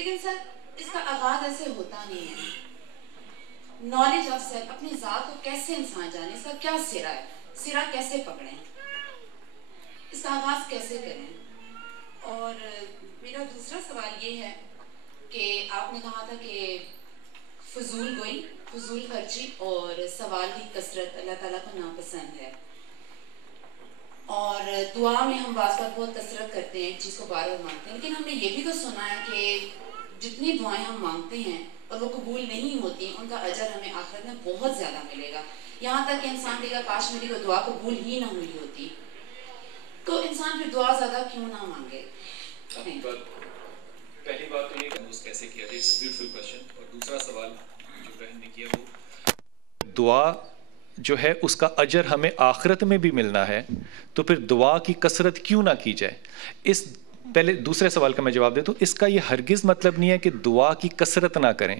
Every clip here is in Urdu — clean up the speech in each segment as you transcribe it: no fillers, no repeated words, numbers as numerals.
لیکن سر اس کا آغاز ایسے ہوتا نہیں ہے. نالج آف سیلف، اپنی ذات کو کیسے انسان جانے، اس کا کیا سرا ہے، سرا کیسے پکڑیں، اس کا آغاز کیسے کریں. اور میرا دوسرا سوال یہ ہے کہ آپ نے کہا تھا کہ فضول گوئی، فضول خرچی اور سوال کی کثرت اللہ تعالیٰ کو ناپسند ہے. اور دعا میں ہم بعض بات بہت کثرت کرتے ہیں، ایک چیز کو بار بار مانگتے ہیں، لیکن ہم نے یہ بھی تو سنا ہے کہ جتنی دعائیں ہم مانگتے ہیں اور وہ قبول نہیں ہوتی، ان کا اجر ہمیں آخرت میں بہت زیادہ ملے گا. یہاں تک کہ انسان کہے گا کاش میری کوئی دعا قبول ہی نہ ہوئی ہوتی. تو انسان پھر دعا زیادہ کیوں نہ مانگے؟ پہلی بات تو یہ کہ کیسے کیا تھا، اٹس بیوٹیفل کوسچن. اور دوسرا سوال جو بہن نے کیا وہ دعا جو ہے اس کا اجر ہمیں آخرت میں بھی ملنا ہے، تو پھر دعا کی کثرت کیوں نہ کی جائے. اس پہلے دوسرے سوال کا میں جواب دیتا ہوں. اس کا یہ ہرگز مطلب نہیں ہے کہ دعا کی کثرت نہ کریں،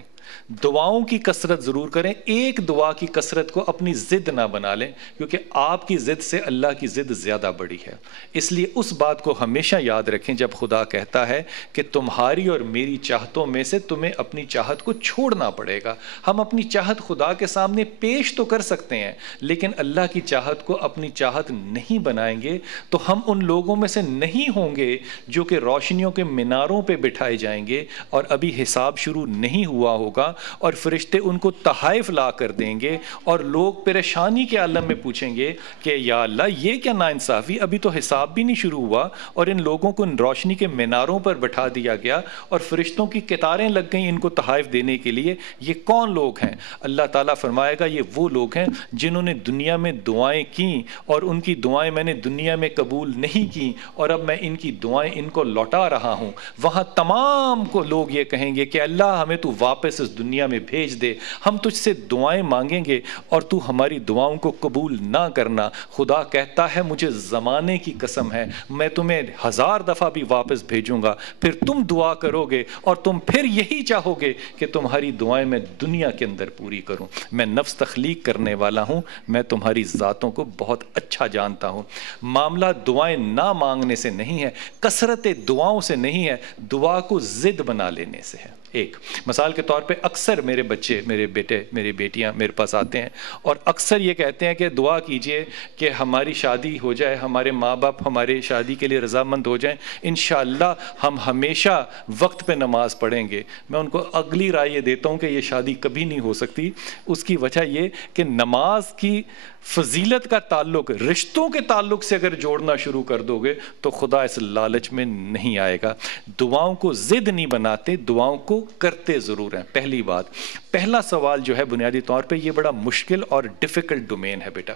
دعاؤں کی کثرت ضرور کریں. ایک دعا کی کثرت کو اپنی ضد نہ بنا لیں، کیونکہ آپ کی ضد سے اللہ کی ضد زیادہ بڑی ہے. اس لیے اس بات کو ہمیشہ یاد رکھیں جب خدا کہتا ہے کہ تمہاری اور میری چاہتوں میں سے تمہیں اپنی چاہت کو چھوڑنا پڑے گا. ہم اپنی چاہت خدا کے سامنے پیش تو کر سکتے ہیں، لیکن اللہ کی چاہت کو اپنی چاہت نہیں بنائیں گے تو ہم ان لوگوں میں سے نہیں ہوں گے جو کہ روشنیوں کے میناروں پہ بٹھائے جائیں گے اور ابھی حساب شروع نہیں ہوا ہوگا اور فرشتے ان کو تحائف لا کر دیں گے اور لوگ پریشانی کے عالم میں پوچھیں گے کہ یا اللہ یہ کیا ناانصافی، ابھی تو حساب بھی نہیں شروع ہوا اور ان لوگوں کو روشنی کے میناروں پر بٹھا دیا گیا اور فرشتوں کی قطاریں لگ گئیں ان کو تحائف دینے کے لیے. یہ کون لوگ ہیں؟ اللہ تعالیٰ فرمائے گا یہ وہ لوگ ہیں جنہوں نے دنیا میں دعائیں کیں اور ان کی دعائیں میں نے دنیا میں قبول نہیں کی اور اب میں ان کی دعائیں ان کو لوٹا رہا ہوں. وہاں تمام کو لوگ یہ کہیں گے کہ اللہ ہمیں تو واپس اس دنیا میں بھیج دے، ہم تجھ سے دعائیں مانگیں گے اور تو ہماری دعاؤں کو قبول نہ کرنا. خدا کہتا ہے مجھے زمانے کی قسم ہے میں تمہیں 1000 دفعہ بھی واپس بھیجوں گا، پھر تم دعا کرو گے اور تم پھر یہی چاہو گے کہ تمہاری دعائیں میں دنیا کے اندر پوری کروں. میں نفس تخلیق کرنے والا ہوں، میں تمہاری ذاتوں کو بہت اچھا جانتا ہوں. معاملہ دعائیں نہ مانگنے سے نہیں ہے، کثرت دعاؤں سے نہیں ہے، دعا کو ضد بنا لینے سے ہے. ایک مثال کے طور پہ اکثر میرے بچے، میرے بیٹے، میری بیٹیاں میرے پاس آتے ہیں اور اکثر یہ کہتے ہیں کہ دعا کیجئے کہ ہماری شادی ہو جائے، ہمارے ماں باپ ہمارے شادی کے لیے رضامند ہو جائیں، انشاءاللہ ہم ہمیشہ وقت پہ نماز پڑھیں گے. میں ان کو اگلی رائے یہ دیتا ہوں کہ یہ شادی کبھی نہیں ہو سکتی. اس کی وجہ یہ کہ نماز کی فضیلت کا تعلق رشتوں کے تعلق سے اگر جوڑنا شروع کر دو گے تو خدا اس لالچ میں نہیں آئے گا. دعاؤں کو ضد نہیں بناتے، دعاؤں کو کرتے ضرور ہیں. پہلی بات، پہلا سوال جو ہے بنیادی طور پہ یہ بڑا مشکل اور ڈیفیکلٹ ڈومین ہے بیٹا،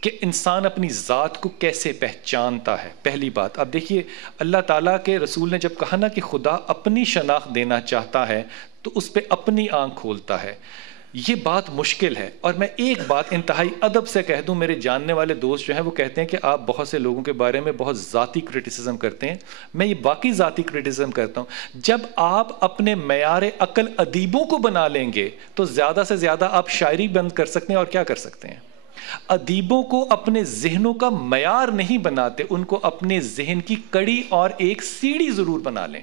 کہ انسان اپنی ذات کو کیسے پہچانتا ہے. پہلی بات اب دیکھیے، اللہ تعالیٰ کے رسول نے جب کہا نا کہ خدا اپنی شناخت دینا چاہتا ہے تو اس پہ اپنی آنکھ کھولتا ہے. یہ بات مشکل ہے. اور میں ایک بات انتہائی ادب سے کہہ دوں، میرے جاننے والے دوست جو ہیں وہ کہتے ہیں کہ آپ بہت سے لوگوں کے بارے میں بہت ذاتی کرٹیسزم کرتے ہیں. میں یہ باقی ذاتی کرٹیسزم کرتا ہوں. جب آپ اپنے معیار عقل ادیبوں کو بنا لیں گے تو زیادہ سے زیادہ آپ شاعری بند کر سکتے ہیں اور کیا کر سکتے ہیں. ادیبوں کو اپنے ذہنوں کا معیار نہیں بناتے، ان کو اپنے ذہن کی کڑی اور ایک سیڑھی ضرور بنا لیں.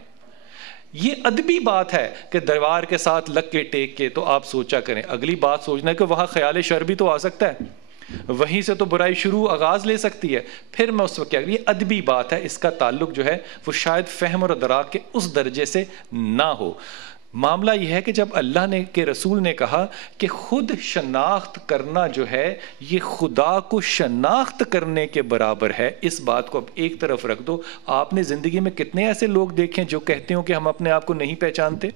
یہ ادبی بات ہے کہ دیوار کے ساتھ لگ کے ٹیک کے تو آپ سوچا کریں. اگلی بات سوچنا ہے کہ وہاں خیال شر بھی تو آ سکتا ہے، وہیں سے تو برائی شروع آغاز لے سکتی ہے. پھر میں اس وقت کیا، یہ ادبی بات ہے، اس کا تعلق جو ہے وہ شاید فہم اور ادراک کے اس درجے سے نہ ہو. معاملہ یہ ہے کہ جب اللہ نے کے رسول نے کہا کہ خود شناخت کرنا جو ہے یہ خدا کو شناخت کرنے کے برابر ہے، اس بات کو اب ایک طرف رکھ دو. آپ نے زندگی میں کتنے ایسے لوگ دیکھیں جو کہتے ہوں کہ ہم اپنے آپ کو نہیں پہچانتے؟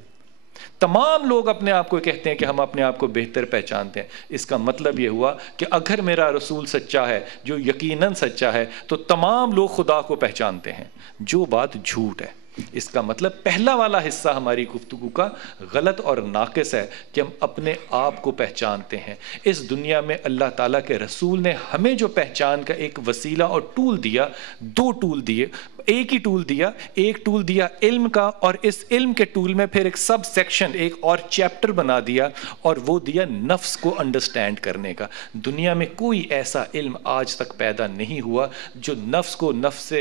تمام لوگ اپنے آپ کو کہتے ہیں کہ ہم اپنے آپ کو بہتر پہچانتے ہیں. اس کا مطلب یہ ہوا کہ اگر میرا رسول سچا ہے، جو یقیناً سچا ہے، تو تمام لوگ خدا کو پہچانتے ہیں، جو بات جھوٹ ہے. اس کا مطلب پہلا والا حصہ ہماری گفتگو کا غلط اور ناقص ہے کہ ہم اپنے آپ کو پہچانتے ہیں. اس دنیا میں اللہ تعالیٰ کے رسول نے ہمیں جو پہچان کا ایک وسیلہ اور ٹول دیا، دو ٹول دیے. ایک ہی ٹول دیا، ایک ٹول دیا علم کا، اور اس علم کے ٹول میں پھر ایک سب سیکشن، ایک اور چیپٹر بنا دیا، اور وہ دیا نفس کو انڈرسٹینڈ کرنے کا۔ دنیا میں کوئی ایسا علم آج تک پیدا نہیں ہوا جو نفس کو نفس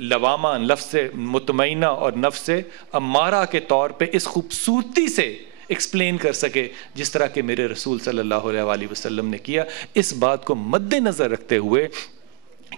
لوامہ، نفس مطمئنہ اور نفس امارہ کے طور پہ اس خوبصورتی سے ایکسپلین کر سکے جس طرح کہ میرے رسول صلی اللہ علیہ وآلہ وسلم نے کیا۔ اس بات کو مد نظر رکھتے ہوئے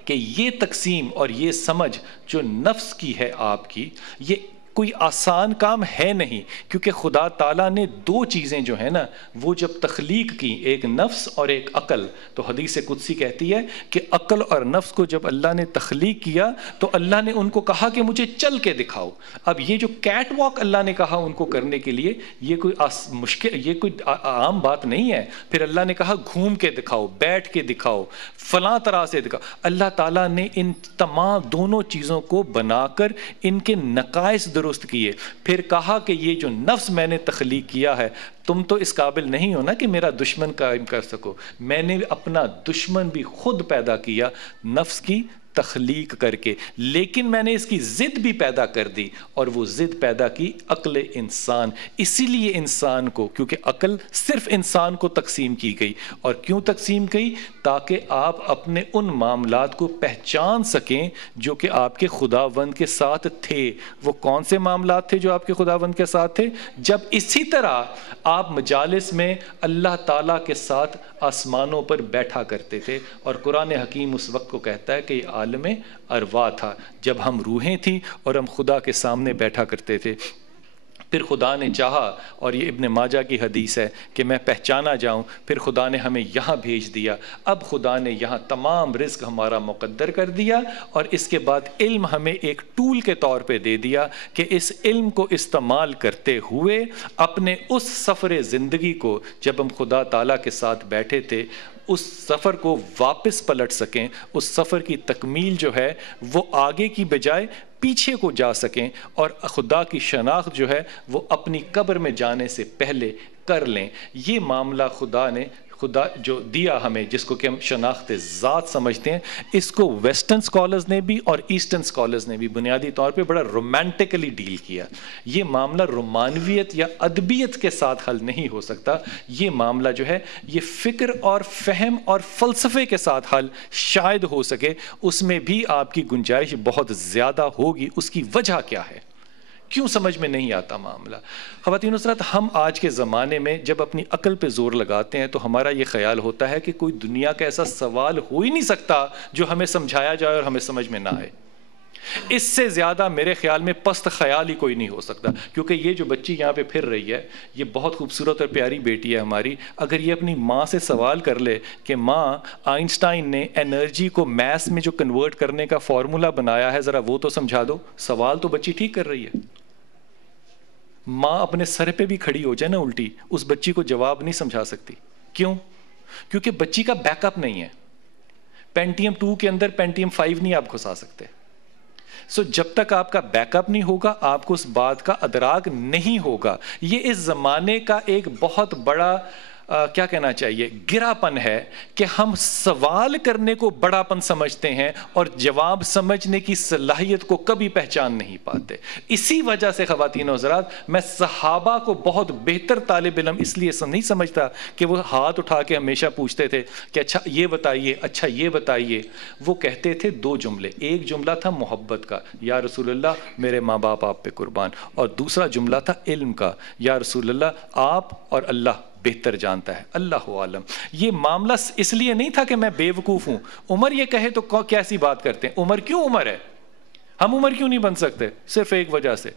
کہ یہ تقسیم اور یہ سمجھ جو نفس کی ہے آپ کی، یہ کوئی آسان کام ہے نہیں، کیونکہ خدا تعالیٰ نے دو چیزیں جو ہیں نا وہ جب تخلیق کی، ایک نفس اور ایک عقل، تو حدیث قدسی کہتی ہے کہ عقل اور نفس کو جب اللہ نے تخلیق کیا تو اللہ نے ان کو کہا کہ مجھے چل کے دکھاؤ۔ اب یہ جو کیٹ واک اللہ نے کہا ان کو کرنے کے لیے، یہ کوئی مشکل، یہ کوئی عام بات نہیں ہے۔ پھر اللہ نے کہا گھوم کے دکھاؤ، بیٹھ کے دکھاؤ، فلاں طرح سے دکھاؤ۔ اللہ تعالیٰ نے ان تمام دونوں چیزوں کو بنا کر ان کے نقائص درست کیے، پھر کہا کہ یہ جو نفس میں نے تخلیق کیا ہے، تم تو اس قابل نہیں ہو نا کہ میرا دشمن قائم کر سکو، میں نے اپنا دشمن بھی خود پیدا کیا نفس کی تخلیق کر کے، لیکن میں نے اس کی ضد بھی پیدا کر دی، اور وہ ضد پیدا کی عقل انسان۔ اسی لیے انسان کو، کیونکہ عقل صرف انسان کو تقسیم کی گئی، اور کیوں تقسیم کی؟ تاکہ آپ اپنے ان معاملات کو پہچان سکیں جو کہ آپ کے خداوند کے ساتھ تھے۔ وہ کون سے معاملات تھے جو آپ کے خداوند کے ساتھ تھے؟ جب اسی طرح آپ مجالس میں اللہ تعالیٰ کے ساتھ آسمانوں پر بیٹھا کرتے تھے، اور قرآن حکیم اس وقت کو کہتا ہے کہ یہ عالم ارواح تھا، جب ہم روحیں تھیں اور ہم خدا کے سامنے بیٹھا کرتے تھے۔ پھر خدا نے چاہا، اور یہ ابن ماجہ کی حدیث ہے کہ میں پہچانا جاؤں، پھر خدا نے ہمیں یہاں بھیج دیا۔ اب خدا نے یہاں تمام رزق ہمارا مقدر کر دیا، اور اس کے بعد علم ہمیں ایک ٹول کے طور پہ دے دیا کہ اس علم کو استعمال کرتے ہوئے اپنے اس سفر زندگی کو، جب ہم خدا تعالیٰ کے ساتھ بیٹھے تھے، اس سفر کو واپس پلٹ سکیں، اس سفر کی تکمیل جو ہے وہ آگے کی بجائے پیچھے کو جا سکیں، اور خدا کی شناخت جو ہے وہ اپنی قبر میں جانے سے پہلے کر لیں۔ یہ معاملہ خدا جو دیا ہمیں، جس کو کہ ہم شناخت ذات سمجھتے ہیں، اس کو ویسٹرن سکالرز نے بھی اور ایسٹرن سکالرز نے بھی بنیادی طور پہ بڑا رومانٹکلی ڈیل کیا۔ یہ معاملہ رومانویت یا ادبیت کے ساتھ حل نہیں ہو سکتا، یہ معاملہ جو ہے یہ فکر اور فہم اور فلسفے کے ساتھ حل شاید ہو سکے۔ اس میں بھی آپ کی گنجائش بہت زیادہ ہوگی۔ اس کی وجہ کیا ہے؟ کیوں سمجھ میں نہیں آتا معاملہ؟ خواتین و حضرات، ہم آج کے زمانے میں جب اپنی عقل پہ زور لگاتے ہیں تو ہمارا یہ خیال ہوتا ہے کہ کوئی دنیا کا ایسا سوال ہو ہی نہیں سکتا جو ہمیں سمجھایا جائے اور ہمیں سمجھ میں نہ آئے۔ اس سے زیادہ میرے خیال میں پست خیال ہی کوئی نہیں ہو سکتا، کیونکہ یہ جو بچی یہاں پہ پھر رہی ہے، یہ بہت خوبصورت اور پیاری بیٹی ہے ہماری۔ اگر یہ اپنی ماں سے سوال کر لے کہ ماں، آئنسٹائن نے انرجی کو میث میں جو کنورٹ کرنے کا فارمولا بنایا ہے، ذرا وہ تو سمجھا دو، سوال تو بچی ٹھیک کر رہی ہے۔ ماں اپنے سر پہ بھی کھڑی ہو جائے نا الٹی، اس بچی کو جواب نہیں سمجھا سکتی۔ کیوں؟ کیونکہ بچی کا بیک اپ نہیں ہے۔ پینٹیم 2 کے اندر پینٹیم 5 نہیں آپ گھسا سکتے۔ جب تک آپ کا بیک اپ نہیں ہوگا، آپ کو اس بات کا ادراک نہیں ہوگا۔ یہ اس زمانے کا ایک بہت بڑا کیا کہنا چاہیے، گرا پن ہے کہ ہم سوال کرنے کو بڑا پن سمجھتے ہیں اور جواب سمجھنے کی صلاحیت کو کبھی پہچان نہیں پاتے۔ اسی وجہ سے خواتین و حضرات، میں صحابہ کو بہت بہتر طالب علم اس لیے نہیں سمجھتا کہ وہ ہاتھ اٹھا کے ہمیشہ پوچھتے تھے کہ اچھا یہ بتائیے، اچھا یہ بتائیے۔ وہ کہتے تھے 2 جملے، ایک جملہ تھا محبت کا، یا رسول اللہ میرے ماں باپ آپ پہ قربان، اور دوسرا جملہ تھا علم کا، یا رسول اللہ آپ اور اللہ بہتر جانتا ہے، اللہ عالم۔ یہ معاملہ اس لیے نہیں تھا کہ میں بے وقوف ہوں۔ عمر یہ کہے تو کیسی بات کرتے ہیں، عمر کیوں عمر ہے، ہم عمر کیوں نہیں بن سکتے؟ صرف ایک وجہ سے،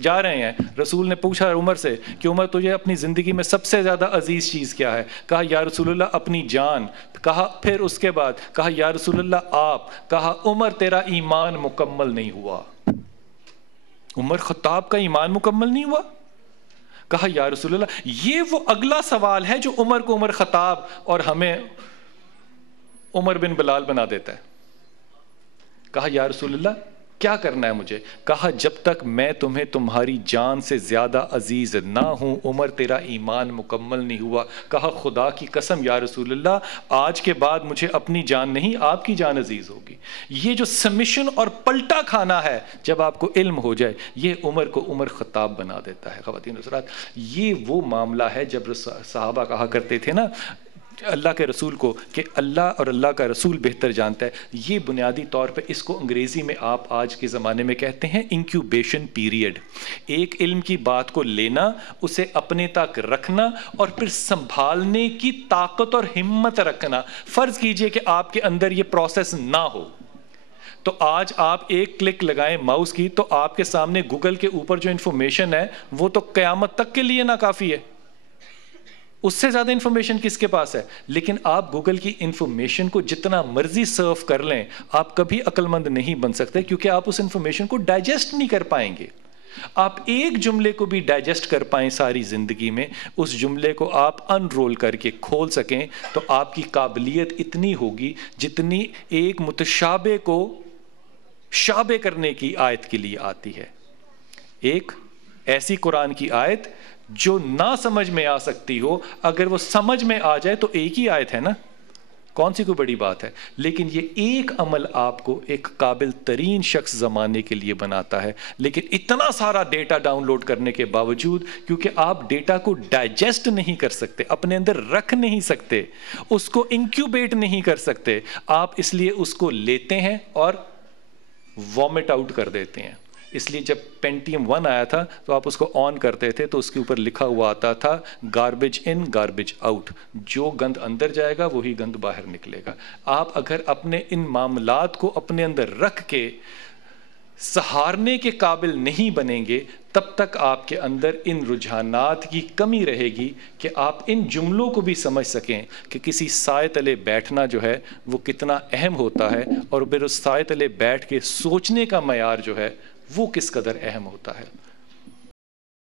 جا رہے ہیں، رسول نے پوچھا عمر سے کہ عمر تجھے اپنی زندگی میں سب سے زیادہ عزیز چیز کیا ہے؟ کہا یا رسول اللہ اپنی جان۔ کہا پھر اس کے بعد کہا یا رسول اللہ آپ۔ کہا عمر تیرا ایمان مکمل نہیں ہوا۔ عمر خطاب کا ایمان مکمل نہیں ہوا؟ کہا یا رسول اللہ، یہ وہ اگلا سوال ہے جو عمر کو عمر خطاب اور ہمیں عمر بن بلال بنا دیتا ہے۔ کہا یا رسول اللہ کیا کرنا ہے مجھے؟ کہا جب تک میں تمہیں تمہاری جان سے زیادہ عزیز نہ ہوں عمر تیرا ایمان مکمل نہیں ہوا۔ کہا خدا کی قسم یا رسول اللہ آج کے بعد مجھے اپنی جان نہیں آپ کی جان عزیز ہوگی۔ یہ جو سمیشن اور پلٹا کھانا ہے جب آپ کو علم ہو جائے، یہ عمر کو عمر خطاب بنا دیتا ہے۔ خواتین حضرات، یہ وہ معاملہ ہے جب صحابہ کہا کرتے تھے نا اللہ کے رسول کو کہ اللہ اور اللہ کا رسول بہتر جانتا ہے، یہ بنیادی طور پہ اس کو انگریزی میں آپ آج کے زمانے میں کہتے ہیں انکیوبیشن پیریڈ۔ ایک علم کی بات کو لینا، اسے اپنے تک رکھنا اور پھر سنبھالنے کی طاقت اور ہمت رکھنا۔ فرض کیجئے کہ آپ کے اندر یہ پروسیس نہ ہو تو آج آپ ایک کلک لگائیں ماؤس کی تو آپ کے سامنے گوگل کے اوپر جو انفارمیشن ہے وہ تو قیامت تک کے لیے ناکافی ہے، اس سے زیادہ انفارمیشن کس کے پاس ہے؟ لیکن آپ گوگل کی انفارمیشن کو جتنا مرضی سرو کر لیں آپ کبھی عقل مند نہیں بن سکتے، کیونکہ آپ اس انفارمیشن کو ڈائجسٹ نہیں کر پائیں گے۔ آپ ایک جملے کو بھی ڈائجسٹ کر پائیں ساری زندگی میں، اس جملے کو آپ انرول کر کے کھول سکیں تو آپ کی قابلیت اتنی ہوگی جتنی ایک متشابہ کو شابہ کرنے کی آیت کے لیے آتی ہے۔ ایک ایسی قرآن کی آیت جو نہ سمجھ میں آ سکتی ہو، اگر وہ سمجھ میں آ جائے تو ایک ہی آیت ہے نا، کون سی کوئی بڑی بات ہے؟ لیکن یہ ایک عمل آپ کو ایک قابل ترین شخص زمانے کے لیے بناتا ہے۔ لیکن اتنا سارا ڈیٹا ڈاؤن لوڈ کرنے کے باوجود، کیونکہ آپ ڈیٹا کو ڈائجسٹ نہیں کر سکتے، اپنے اندر رکھ نہیں سکتے، اس کو انکیوبیٹ نہیں کر سکتے، آپ اس لیے اس کو لیتے ہیں اور وامٹ آؤٹ کر دیتے ہیں۔ اس لیے جب پینٹیم 1 آیا تھا تو آپ اس کو آن کرتے تھے تو اس کے اوپر لکھا ہوا آتا تھا گاربیج ان گاربیج آؤٹ، جو گند اندر جائے گا وہی گند باہر نکلے گا۔ آپ اگر اپنے ان معاملات کو اپنے اندر رکھ کے سہارنے کے قابل نہیں بنیں گے تب تک آپ کے اندر ان رجحانات کی کمی رہے گی کہ آپ ان جملوں کو بھی سمجھ سکیں کہ کسی سائے تلے بیٹھنا جو ہے وہ کتنا اہم ہوتا ہے، اور پھر اس سائے تلے بیٹھ کے سوچنے کا معیار جو ہے وہ کس قدر اہم ہوتا ہے۔